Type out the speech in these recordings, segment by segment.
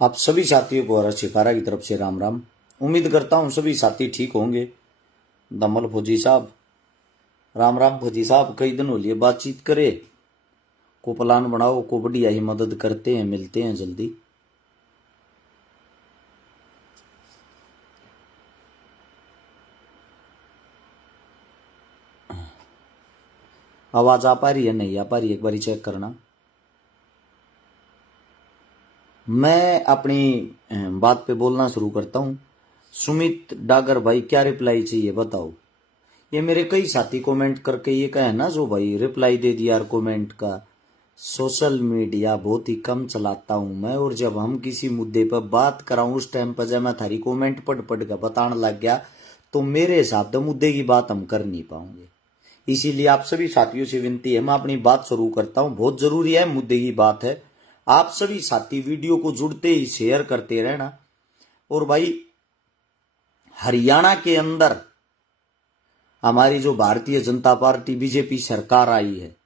आप सभी साथियों को हर्ष शिकारा की तरफ से राम राम। उम्मीद करता हूं सभी साथी ठीक होंगे। दमल फौजी साहब, राम राम फौजी साहब। कई दिन हो लिए बातचीत करे, को प्लान बनाओ, को बढ़िया ही मदद करते हैं, मिलते हैं जल्दी। आवाज आ पा रही है? नहीं आ पा रही, एक बार चेक करना। मैं अपनी बात पे बोलना शुरू करता हूं। सुमित डागर भाई, क्या रिप्लाई चाहिए बताओ। ये मेरे कई साथी कमेंट करके ये कहे ना, जो भाई रिप्लाई दे दिया कमेंट का। सोशल मीडिया बहुत ही कम चलाता हूं मैं, और जब हम किसी मुद्दे पर बात कराऊं उस टाइम पर जब मैं थारी कमेंट पढ़ पढ़ कर बताने लग गया तो मेरे हिसाब से मुद्दे की बात हम कर नहीं पाओगे। इसीलिए आप सभी साथियों से विनती है, मैं अपनी बात शुरू करता हूं। बहुत जरूरी है, मुद्दे की बात है। आप सभी साथी वीडियो को जुड़ते ही शेयर करते रहना। और भाई, हरियाणा के अंदर हमारी जो भारतीय जनता पार्टी बीजेपी सरकार आई है,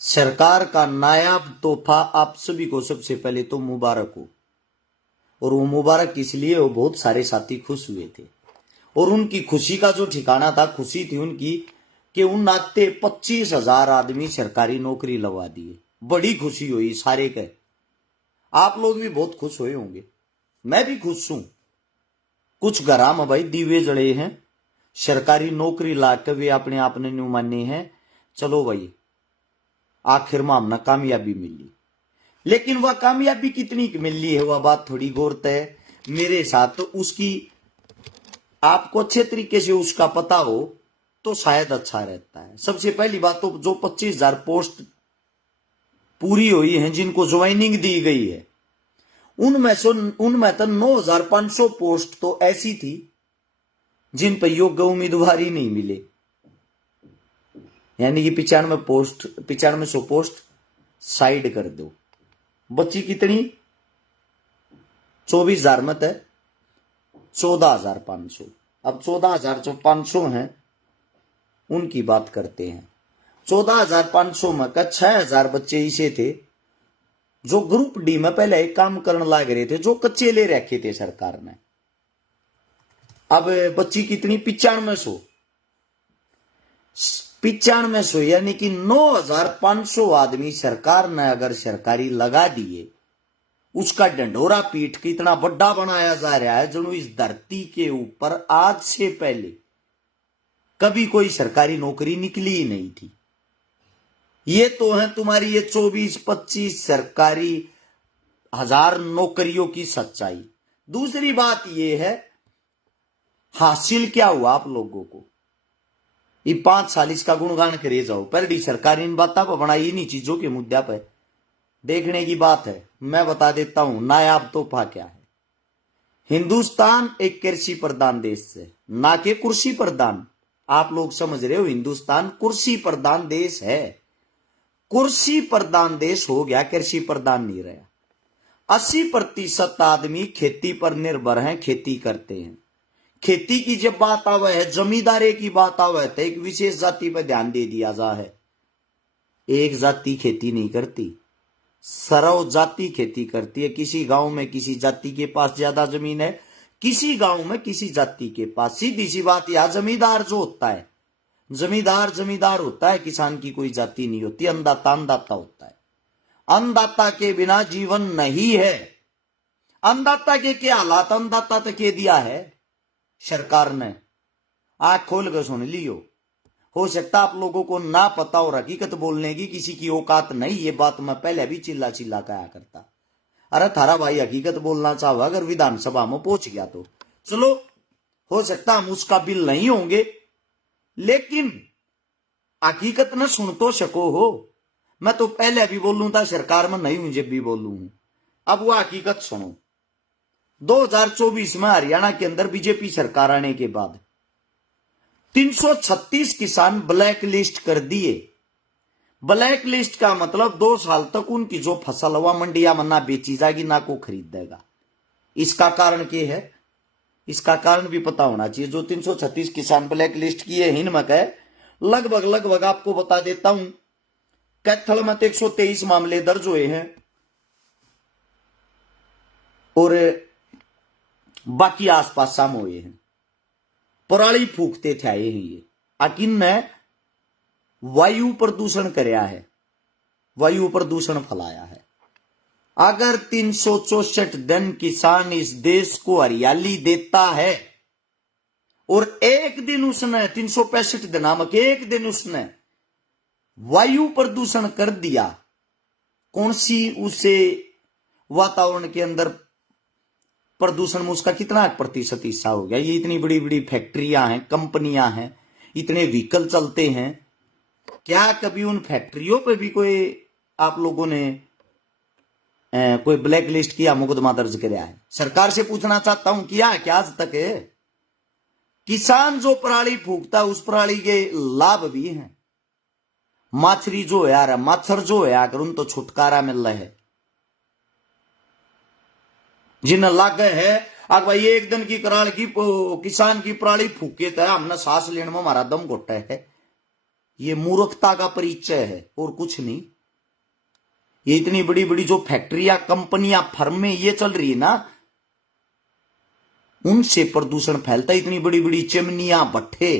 सरकार का नायाब तोहफा आप सभी को सबसे पहले तो मुबारक हो। और वो मुबारक इसलिए हो, बहुत सारे साथी खुश हुए थे और उनकी खुशी का जो ठिकाना था, खुशी थी उनकी कि उन नाते 25,000 आदमी सरकारी नौकरी लगा दिए। बड़ी खुशी हुई सारे के। आप लोग भी बहुत खुश हुए होंगे, मैं भी खुश हूं। कुछ घरा में भाई दीवे जड़े हैं, सरकारी नौकरी लाके वे अपने आप ने न्यू माने हैं। चलो भाई, आखिर में हमने कामयाबी मिली। लेकिन वह कामयाबी कितनी मिली है वह बात थोड़ी गौर है मेरे साथ। तो उसकी आपको अच्छे तरीके से उसका पता हो तो शायद अच्छा रहता है। सबसे पहली बात तो जो 25,000 पोस्ट पूरी हुई हैं, जिनको ज्वाइनिंग दी गई है, उनमें तो 9,500 पोस्ट तो ऐसी थी जिन पर योग्य उम्मीदवार ही नहीं मिले। यानी कि 9500 पोस्ट साइड कर दो। बची कितनी? 24,000 मत है 14,500। अब 14,500 हैं, उनकी बात करते हैं। 14,500 में का 6,000 बच्चे ऐसे थे जो ग्रुप डी में पहले एक काम करने लग रहे थे, जो कच्चे ले रखे थे सरकार ने। अब बच्ची कितनी? 9500 यानी कि 9,500 आदमी सरकार ने अगर सरकारी लगा दिए, उसका डंडोरा पीट के इतना बड़ा बनाया जा रहा है जो इस धरती के ऊपर आज से पहले कभी कोई सरकारी नौकरी निकली ही नहीं थी। ये तो है तुम्हारी ये 24-25 सरकारी 1,000 नौकरियों की सच्चाई। दूसरी बात ये है, हासिल क्या हुआ आप लोगों को? ये 5 साल इसका गुणगान करे जाओ, पर सरकार इन बातों पर बनाई, इन्हीं चीजों के मुद्दे पर देखने की बात है। मैं बता देता हूं नायाब तोहफा क्या है। हिंदुस्तान एक कृषि प्रधान देश है, ना के कुर्सी प्रधान। आप लोग समझ रहे हो, हिंदुस्तान कुर्सी प्रधान देश है। कुर्सी प्रधान देश हो गया, कृषि प्रधान नहीं रहा। 80% आदमी खेती पर निर्भर हैं, खेती करते हैं। खेती की जब बात आवे है, जमींदारी की बात आवे तो एक विशेष जाति पर ध्यान दे दिया जा है। एक जाति खेती नहीं करती, सर्व जाति खेती करती है। किसी गांव में किसी जाति के पास ज्यादा जमीन है, किसी गांव में किसी जाति के पास। सीधी सी बात, यह जमींदार जो होता है, जमींदार होता है, किसान की कोई जाति नहीं होती। अन्नदाता अन्नदाता होता है। अन्नदाता के बिना जीवन नहीं है। अन्नदाता के क्या हालात अन्नदाता तक के दिया है सरकार ने, आंख खोल कर सुन लियो। हो सकता आप लोगों को ना पता और हकीकत बोलने की किसी की औकात नहीं, ये बात मैं पहले भी चिल्ला चिल्ला कहा करता। अरे थारा भाई हकीकत बोलना चाहो, अगर विधानसभा में पहुंच गया तो चलो, हो सकता हम उसका बिल नहीं होंगे, लेकिन हकीकत न सुन तो सको हो। मैं तो पहले भी बोलूं था, सरकार में नहीं हूं जब भी बोलूं हूं। अब वो हकीकत सुनो। 2024 में हरियाणा के अंदर बीजेपी सरकार आने के बाद 336 किसान ब्लैक लिस्ट कर दिए। ब्लैक लिस्ट का मतलब 2 साल तक उनकी जो फसल हुआ मंडिया में ना बेची जाएगी, ना को खरीदेगा। इसका कारण क्या है? इसका कारण भी पता होना चाहिए। जो 336 किसान ब्लैक लिस्ट किए इनमें लगभग आपको बता देता हूं, कैथल में 123 मामले दर्ज हुए हैं, और बाकी आसपास साम हुए हैं, पराली फूकते थे आए हैं ये। आकिन ने वायु प्रदूषण करया है, वायु प्रदूषण फैलाया है। अगर 364 दिन किसान इस देश को हरियाली देता है और एक दिन उसने 365 दिन नामक एक दिन उसने वायु प्रदूषण कर दिया, कौन सी उसे वातावरण के अंदर प्रदूषण में उसका कितना प्रतिशत हिस्सा हो गया? ये इतनी बड़ी बड़ी फैक्ट्रियां हैं, कंपनियां हैं, इतने व्हीकल चलते हैं, क्या कभी उन फैक्ट्रियों पे भी कोई आप लोगों ने कोई ब्लैक लिस्ट किया, मुकदमा दर्ज किया है? सरकार से पूछना चाहता हूं, किया है क्या आज तक? है किसान जो पराली फूकता उस पराली के लाभ भी हैं। माछरी जो है यार, मच्छर जो है अगर उन तो छुटकारा मिल रहा है, जिन्हें लागे है अगर भाई एक दिन की कराल की किसान की पराली फूके तो हमने सांस लेने में हमारा दम घोटा है। ये मूर्खता का परिचय है और कुछ नहीं। ये इतनी बड़ी बड़ी जो फैक्ट्रियां, कंपनियां, फर्में ये चल रही है ना, उनसे प्रदूषण फैलता। इतनी बड़ी बड़ी चिमनियां, भट्ठे,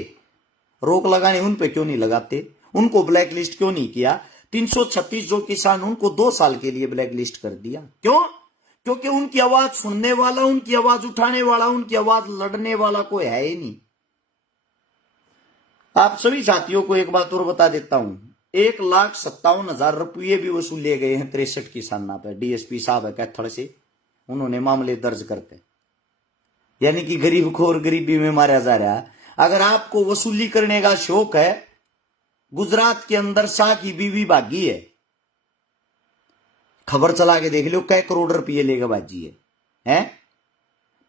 रोक लगाने उन पे क्यों नहीं लगाते? उनको ब्लैक लिस्ट क्यों नहीं किया? 336 जो किसान, उनको 2 साल के लिए ब्लैक लिस्ट कर दिया। क्यों? क्योंकि उनकी आवाज सुनने वाला, उनकी आवाज उठाने वाला, उनकी आवाज लड़ने वाला कोई है ही नहीं। आप सभी साथियों को एक बात और बता देता हूं, 1,57,000 रुपये भी वसूले गए हैं 63 किसानों पे। डीएसपी साहब है कैथल से, उन्होंने मामले दर्ज करते, यानी कि गरीब को और गरीबी में मारा जा रहा है। अगर आपको वसूली करने का शौक है, गुजरात के अंदर शाह की बीवी भागी है, खबर चला के देख लो, कै करोड़ रुपये लेगा बाजी है,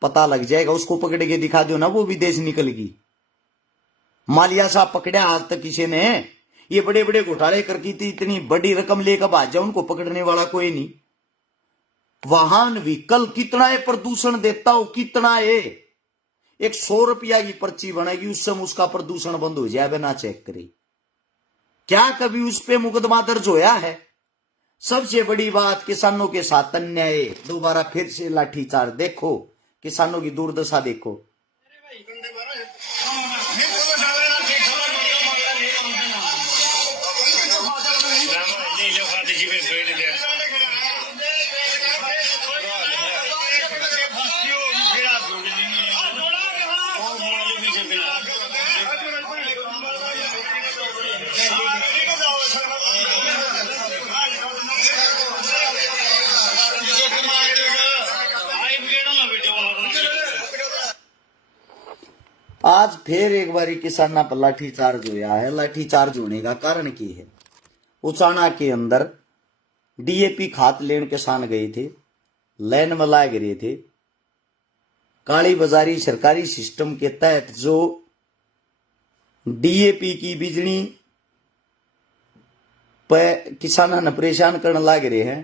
पता लग जाएगा। उसको पकड़ के दिखा दो ना, वो विदेश निकल गई। मालिया साहब पकड़े आज तक किसी ने? ये बड़े बड़े घोटाले करके थी, इतनी बड़ी रकम लेकर भाज जाओ, उनको पकड़ने वाला कोई नहीं। वाहन व्हीकल कितना है प्रदूषण देता हो, कितना है? एक 100 रुपया की पर्ची बनेगी, उस समय उसका प्रदूषण बंद हो जाए बिना चेक करे। क्या कभी उस पे मुकदमा दर्ज होया है? सबसे बड़ी बात, किसानों के साथ अन्याय, दोबारा फिर से लाठीचार्ज। देखो किसानों की दुर्दशा देखो। आज फिर एक बारी किसाना पर लाठीचार्ज होया है। लाठीचार्ज होने का कारण की है? उचाना के अंदर डीएपी खाद लेने किसान गए थे, लाइन में लाए गिरे थे। काली बाजारी सरकारी सिस्टम के तहत जो डीएपी की बिजली पे किसाना ने परेशान करने लग रहे हैं।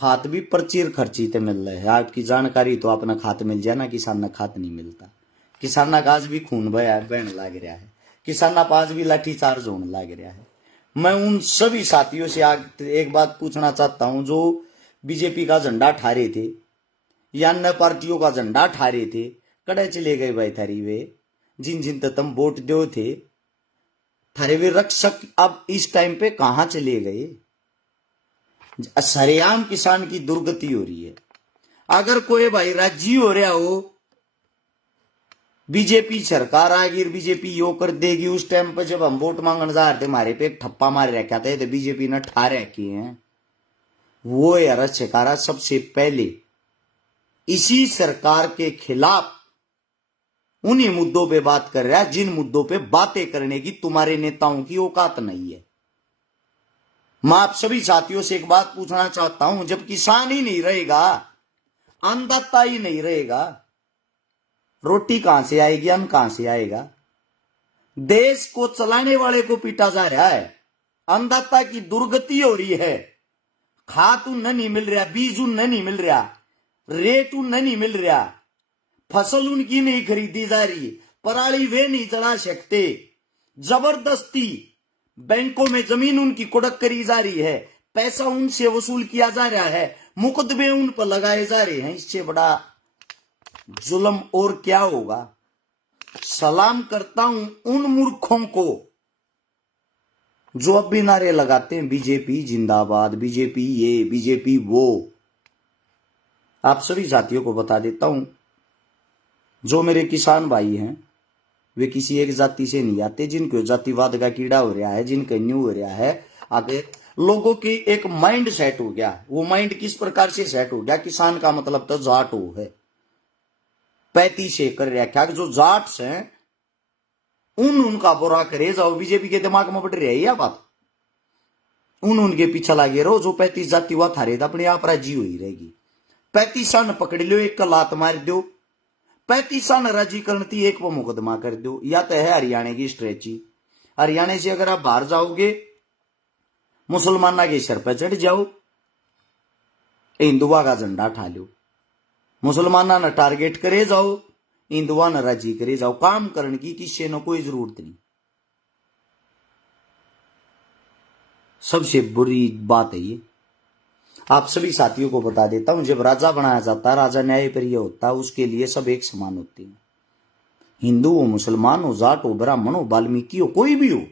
खाद भी पर्ची खर्ची ते मिल रहा है। आपकी जानकारी तो अपना खाद मिल जाए ना, किसान खाद नहीं मिलता। किसाना का आज भी खून बहन लग रहा है, किसाना पास भी लाठीचार्ज होने लग रहा है। मैं उन सभी साथियों से आज एक बात पूछना चाहता हूं, जो बीजेपी का झंडा ठा रहे थे या अन्य पार्टियों का झंडा ठा रहे थे, कड़े चले गए भाई थारी वे? जिन जिन तुम वोट दो थे, थारे वे रक्षक अब इस टाइम पे कहां चले गए? सरेआम किसान की दुर्गति हो रही है। अगर कोई भाई राजी हो रहा हो बीजेपी सरकार आएगी, बीजेपी यो कर देगी, उस टाइम पर जब हम वोट मांगने जा रहे थे, हमारे पे एक ठप्पा मार रखा था, तो बीजेपी ने ठा रखे हैं। वो यार सरकार सबसे पहले इसी सरकार के खिलाफ उन्हीं मुद्दों पे बात कर रहा है जिन मुद्दों पे बातें करने की तुम्हारे नेताओं की औकात नहीं है। मैं आप सभी साथियों से एक बात पूछना चाहता हूं, जब किसान ही नहीं रहेगा, अन्नदाता ही नहीं रहेगा, रोटी कहां से आएगी, अन्न कहां से आएगा? देश को चलाने वाले को पीटा जा रहा है, अन्नदाता की दुर्गति हो रही है। खाद उन्हें नहीं मिल रहा, बीज उन्हें नहीं मिल रहा, रेट उन्हें नहीं मिल रहा, फसल उनकी नहीं खरीदी जा रही, पराली वे नहीं चला सकते, जबरदस्ती बैंकों में जमीन उनकी कुड़क करी जा रही है, पैसा उनसे वसूल किया जा रहा है, मुकदमे उन पर लगाए जा रहे हैं। इससे बड़ा जुल्म और क्या होगा। सलाम करता हूं उन मूर्खों को जो अब भी नारे लगाते हैं बीजेपी जिंदाबाद, बीजेपी ये, बीजेपी वो। आप सभी साथियों को बता देता हूं, जो मेरे किसान भाई हैं वे किसी एक जाति से नहीं आते। जिनको जातिवाद का कीड़ा हो रहा है, जिनका न्यू हो रहा है, आगे लोगों की एक माइंड सेट हो गया। वो माइंड किस प्रकार से सेट हो गया, किसान का मतलब तो जाट हो है, 35 से कर रखा। जो जाट्स हैं उनका बुरा करे जाओ। बीजेपी के दिमाग में बढ़ रही है यह बात। उनके पीछे लागे रहो। जो 35 जाति हुआ थारे अपने आप राजी हुई रहेगी। 35 सन पकड़ लो, एक का लात मार दो, 35 सन राजी करती, एक पर मुकदमा कर दो। या तो है हरियाणा की स्ट्रेची। हरियाणा से अगर आप बाहर जाओगे मुसलमाना के सर पर चढ़ जाओ, हिंदुआ का झंडा ठा लो, मुसलमाना न टारगेट करे जाओ, हिंदुआ न राजी करे जाओ। काम करने की किसी न कोई जरूरत नहीं। सबसे बुरी बात है ये। आप सभी साथियों को बता देता हूं, जब राजा बनाया जाता है, राजा न्यायप्रिय होता है, उसके लिए सब एक समान होते हैं। हिंदू हो, मुसलमान हो, जाट हो, ब्राह्मण हो, वाल्मीकि हो, कोई भी हो।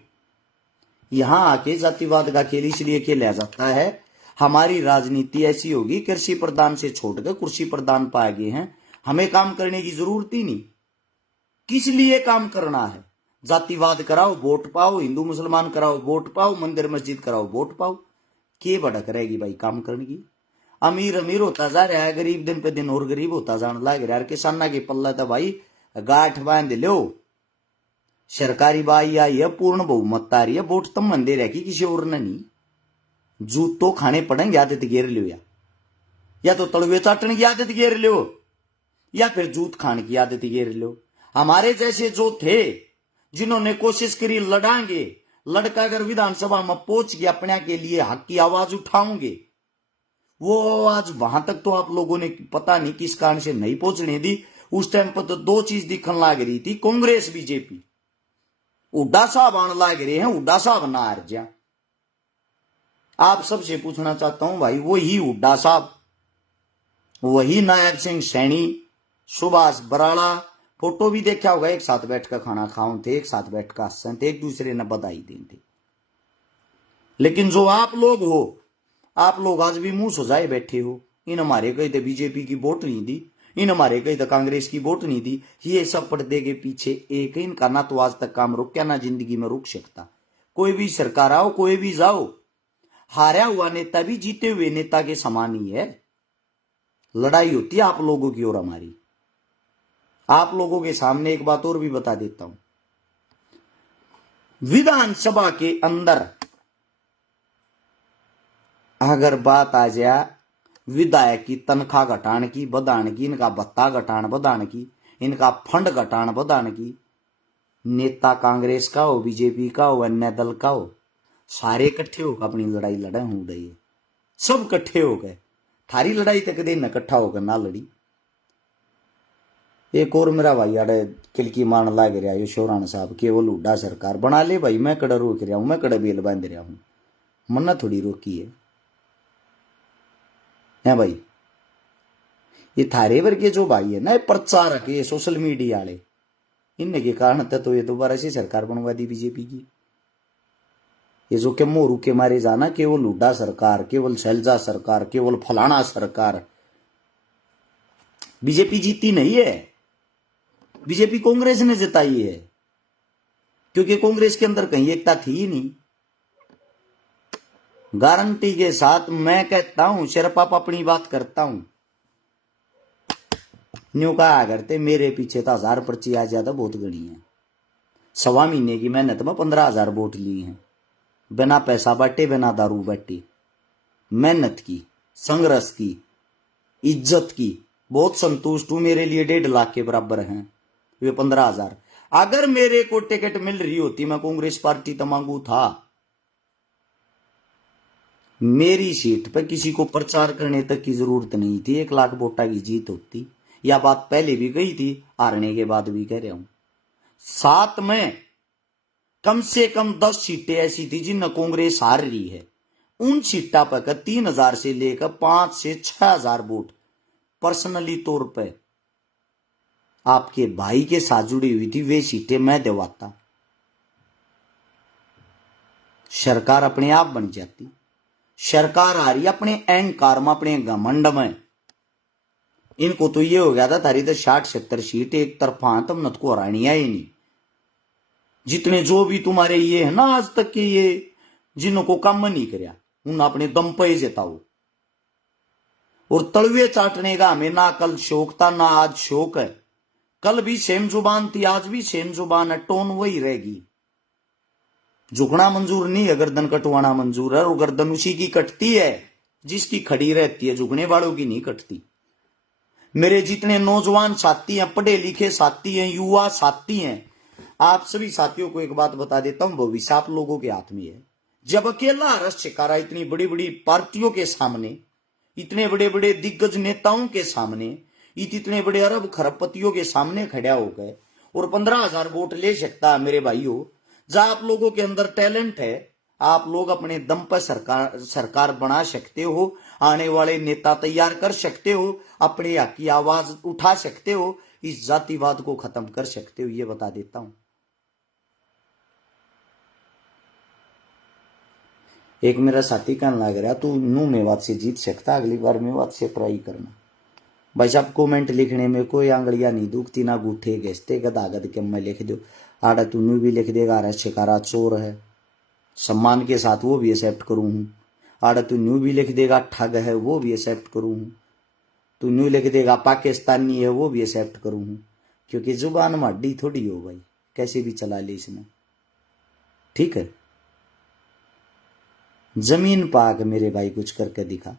यहां आके जातिवाद का खेल इसलिए खेला जाता है। हमारी राजनीति ऐसी होगी, कृषि प्रधान से छोड़कर कुर्सी प्रधान पर आ गए हैं। हमें काम करने की जरूरत ही नहीं। किस लिए काम करना है। जातिवाद कराओ, वोट पाओ, हिंदू मुसलमान कराओ, वोट पाओ, मंदिर मस्जिद कराओ, वोट पाओ। के भड़क रहेगी भाई काम करने की। अमीर अमीर होता जा रहा है, गरीब दिन पे दिन और गरीब होता जाने लग रहा है। किसाना के पल्ला था भाई गांठ बांध लो। सरकारी बाई आई है, पूर्ण बहुमत आ रही है, वोट तम मंदे रहेगी, किसी और ने नहीं। जूत तो खाने पड़ेंगे, आदत घेर लो। या तो तड़वे चाटने की आदत घेर लो, या फिर जूत खाने की आदत घेर लो। हमारे जैसे जो थे जिन्होंने कोशिश करी लड़ांगे, लड़का अगर विधानसभा में पहुंच गया, अपने के लिए हक की आवाज उठाओगे, वो आवाज वहां तक तो आप लोगों ने पता नहीं किस कारण से नहीं पहुंचने दी। उस टाइम पर तो दो चीज दिखने लग रही थी, कांग्रेस बीजेपी। उड्डा साहब आने लग रहे हैं, उड्डा साहब ना हार जा। आप सबसे पूछना चाहता हूं भाई, वही उड्डा साहब, वही नायब सिंह सैनी, सुभाष बराड़ा, फोटो भी देखा होगा, एक साथ बैठ कर खाना खाओ थे, एक साथ बैठ कर हंसन थे, एक दूसरे ने बधाई देते। लेकिन जो आप लोग हो, आप लोग आज भी मुंह सुजाए बैठे हो। इन हमारे कहीं तो बीजेपी की वोट नहीं दी, इन हमारे कहीं तो कांग्रेस की वोट नहीं दी। ये सब पर्दे के पीछे एक इनका ना तो आज तक काम रुक क्या, ना जिंदगी में रुक सकता। कोई भी सरकार आओ, कोई भी जाओ, हारा हुआ नेता भी जीते हुए नेता के समान ही है। लड़ाई होती है आप लोगों की और हमारी। आप लोगों के सामने एक बात और भी बता देता हूं, विधानसभा के अंदर अगर बात आ जाए विधायक की तनख्वाह घटाने की, बढ़ाने की, इनका भत्ता घटान बढ़ाने की, इनका फंड घटान बढ़ाने की, नेता कांग्रेस का हो, बीजेपी का हो, अन्य दल का हो, सारे इकट्ठे होकर अपनी लड़ाई लड़े हो रही। सब इकट्ठे हो गए। थारी लड़ाई तक दिन इकट्ठा होकर ना लड़ी। एक और मेरा भाई अरे किलकी मान लाग रहा है शोरान साहब, केवल उड्डा सरकार बना ले भाई। मैं कड़ा रोक रहा हूं, मैं कड़ा बेल बांध रहा हूं, मन्ना थोड़ी रोकी है भाई। ये थारे वर्ग जो भाई है ना, प्रचारक, ये सोशल मीडिया वाले, इनके कारण तो ये दोबारा से सरकार बनवा दी बीजेपी की। ये जो के मोरू के मारे जाना, केवल उड्डा सरकार, केवल शैलजा सरकार, केवल फलाना सरकार। बीजेपी जीती नहीं है, बीजेपी कांग्रेस ने जिताई है, क्योंकि कांग्रेस के अंदर कहीं एकता थी ही नहीं। गारंटी के साथ मैं कहता हूं, सिर्फ आप अपनी बात करता हूं। न्यू कहा करते मेरे पीछे तो 1000 पर्ची आ जाता बहुत गणी है। 1.25 महीने की मेहनत में 15,000 वोट ली हैं, बिना पैसा बांटे, बिना दारू बांटे, मेहनत की, संघर्ष की, इज्जत की। बहुत संतुष्ट हूं, मेरे लिए 1.5 लाख के बराबर हैं वे 15,000। अगर मेरे को टिकट मिल रही होती, मैं कांग्रेस पार्टी तो मांगू था। मेरी सीट पर किसी को प्रचार करने तक की जरूरत नहीं थी। 1 लाख वोटा की जीत होती। यह बात पहले भी कही थी, हारने के बाद भी कह रहा हूं। 7 में कम से कम 10 सीटें ऐसी थी जिनमें कांग्रेस हार रही है। उन सीटा पर 3,000 से लेकर 5 से 6,000 वोट पर्सनली तौर पे आपके भाई के साथ जुड़ी हुई थी, वे सीटें मैं दिलवाता, सरकार अपने आप बन जाती। सरकार आ रही अपने अहंकार में, अपने घमंड में। इनको तो ये हो गया था थारी तो 60-70 सीट एक तरफा, तब न को हरानी ही नहीं। जितने जो भी तुम्हारे ये है ना आज तक के, ये जिनको काम नहीं करया उन अपने दम पे जताओ। और तलवे चाटने का हमें ना कल शौक था ना आज शौक है। कल भी सेम जुबान थी, आज भी सेम जुबान है, टोन वही रहेगी। झुकना मंजूर नहीं है, गर्दन कटवाना मंजूर है। और गर्दन उसी की कटती है जिसकी खड़ी रहती है, झुकने वालों की नहीं कटती। मेरे जितने नौजवान साथी हैं, पढ़े लिखे साथी हैं, युवा साथी हैं, आप सभी साथियों को एक बात बता देता हूं, भविष्य आप लोगों के हाथ में है। जब अकेला रश्यकारा इतनी बड़ी बड़ी पार्टियों के सामने, इतने बड़े बड़े दिग्गज नेताओं के सामने, इतने बड़े अरब खरबपतियों के सामने खड़ा हो गए और 15,000 वोट ले सकता है मेरे भाइयों। जहां आप लोगों के अंदर टैलेंट है, आप लोग अपने दम पर सरकार बना सकते हो, आने वाले नेता तैयार कर सकते हो, अपने हक की आवाज उठा सकते हो, इस जातिवाद को खत्म कर सकते हो, ये बता देता हूं। एक मेरा साथी कहने लग रहा, तू नू मेवात से जीत सकता, अगली बार मेवात से ट्राई करना। भाई साहब कमेंट लिखने में कोई आंगलियां नहीं दुखती ना गूठे घसते, गदागद के मैं लिख दो। आड़ा तू न्यू भी लिख देगा, अरे शिकारा चोर है, सम्मान के साथ वो भी एक्सेप्ट करूं हूं। आड़ा तू न्यू भी लिख देगा, ठग है, वो भी एक्सेप्ट करूं हूं। तू न्यू लिख देगा, पाकिस्तानी है, वो भी एक्सेप्ट करूं हूं। क्योंकि जुबान में हड्डी थोड़ी हो भाई, कैसे भी चला ले इसमें, ठीक है। जमीन पाक मेरे भाई कुछ करके दिखा,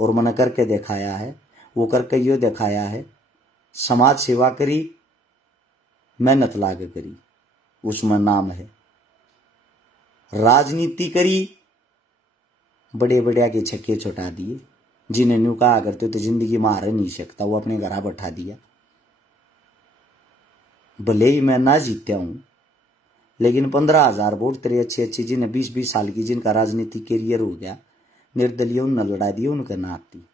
और मैंने करके दिखाया है। वो करके यो दिखाया है, समाज सेवा करी, मेहनत लाग करी, उसमें नाम है। राजनीति करी, बड़े बड़े के छक्के छुटा दिए, जिन्हें न्यू कहा करते हो तो जिंदगी में हार नहीं सकता, वो अपने घर बैठा दिया। भले ही मैं ना जीत्या हूं, लेकिन 15,000 वोट तेरे अच्छे अच्छे जिन्हें 20-20 साल की जिनका राजनीतिक कैरियर हो गया, निर्दलीय उन लड़ा दिए, उनका ना आती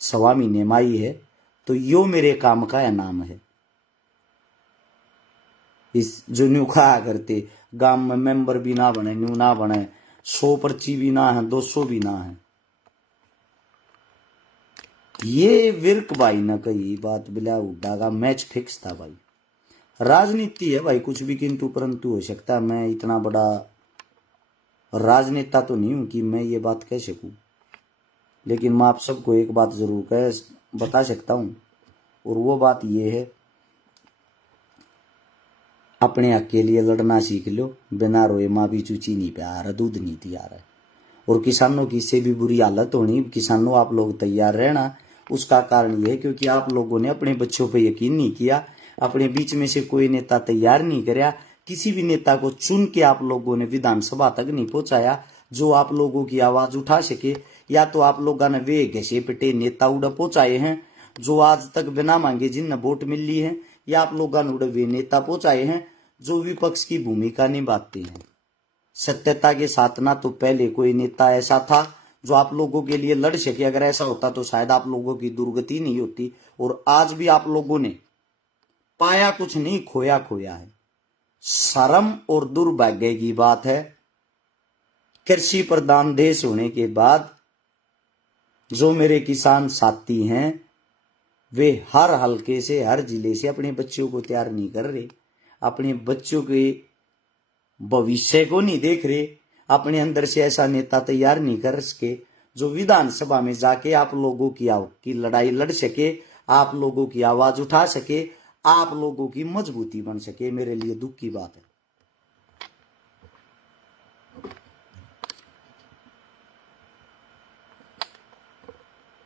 1.25 महीने में आई है, तो यो मेरे काम का इनाम है। इस जो न्यू कहा करते गांव में मेंबर भी ना बने, न्यू ना बने, 100 पर्ची भी ना है, 200 भी ना है, ये विर्क भाई ना कही बात बिला उड़ा का मैच फिक्स था भाई। राजनीति है भाई कुछ भी किंतु परंतु हो सकता है। मैं इतना बड़ा राजनेता तो नहीं हूं कि मैं ये बात कह सकूं, लेकिन मैं आप सबको एक बात जरूर बता सकता हूं, और वो बात ये है, अपने हक के लिए लड़ना सीख लो, बिना रोए माँ भी चूची नहीं पे आ रहा, दूध नहीं दिया रहा। और किसानों की इससे भी बुरी हालत होनी, किसानों आप लोग तैयार रहना। उसका कारण ये है क्योंकि आप लोगों ने अपने बच्चों पे यकीन नहीं किया, अपने बीच में से कोई नेता तैयार नहीं कराया, किसी भी नेता को चुन के आप लोगों ने विधानसभा तक नहीं पहुंचाया जो आप लोगों की आवाज उठा सके। या तो आप लोगों ने वे घसे पिटे नेता उड़ा पहुंचाए हैं जो आज तक बिना मांगे जिन वोट मिल ली है, या आप लोगों ने उड़े वे नेता पहुंचाए हैं जो विपक्ष की भूमिका निभाते हैं। सत्यता के साथ ना तो पहले कोई नेता ऐसा था जो आप लोगों के लिए लड़ सके, अगर ऐसा होता तो शायद आप लोगों की दुर्गति नहीं होती। और आज भी आप लोगों ने पाया कुछ नहीं, खोया खोया है। शर्म और दुर्भाग्य की बात है, कृषि प्रधान देश होने के बाद जो मेरे किसान साथी हैं वे हर हलके से, हर जिले से अपने बच्चों को तैयार नहीं कर रहे, अपने बच्चों के भविष्य को नहीं देख रहे, अपने अंदर से ऐसा नेता तैयार नहीं कर सके जो विधानसभा में जाके आप लोगों की लड़ाई लड़ सके, आप लोगों की आवाज उठा सके, आप लोगों की मजबूती बन सके। मेरे लिए दुख की बात है।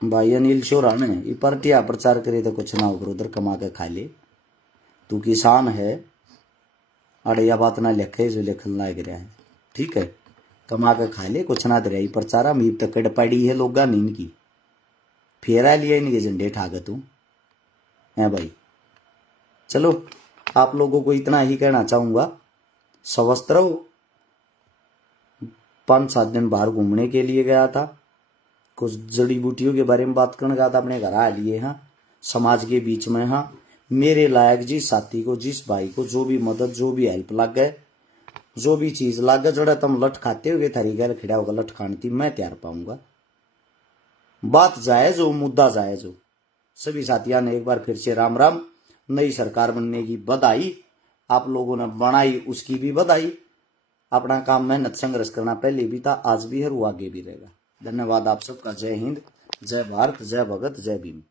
भाई अनिल शोरा ने ये पार्टियां प्रचार करे तो कुछ ना हो, उधर कमा के खा ले। तू किसान है, अरे या बात ना लिखे जो लिखन लाग रहा है, ठीक है, कमा के खा ले, कुछ ना दे प्रचारा मीप तक कड़ पड़ी है लोग नींद की, फेरा लिया इनके झंडे ठाक तू है भाई। चलो आप लोगों को इतना ही कहना चाहूंगा, स्वस्थ रहो, 5-7 दिन बाहर घूमने के लिए गया था, कुछ जड़ी बूटियों के बारे में बात करने गया था, अपने घर आ लिए। हाँ, समाज के बीच में, हाँ, मेरे लायक जिस साथी को, जिस भाई को जो भी मदद, जो भी हेल्प लग गए, जो भी चीज लग गए, जड़ा तुम लट खाते हुए थारी गैल खिड़ा होगा लट खानी, मैं तैयार पाऊंगा। बात जायज हो, मुद्दा जायज हो। सभी साथियों ने एक बार फिर से राम राम। नई सरकार बनने की बधाई, आप लोगों ने बनाई उसकी भी बधाई। अपना काम मेहनत संघर्ष करना पहले भी था, आज भी है, वो आगे भी रहेगा। धन्यवाद आप सबका। जय हिंद, जय भारत, जय भगत, जय भीम।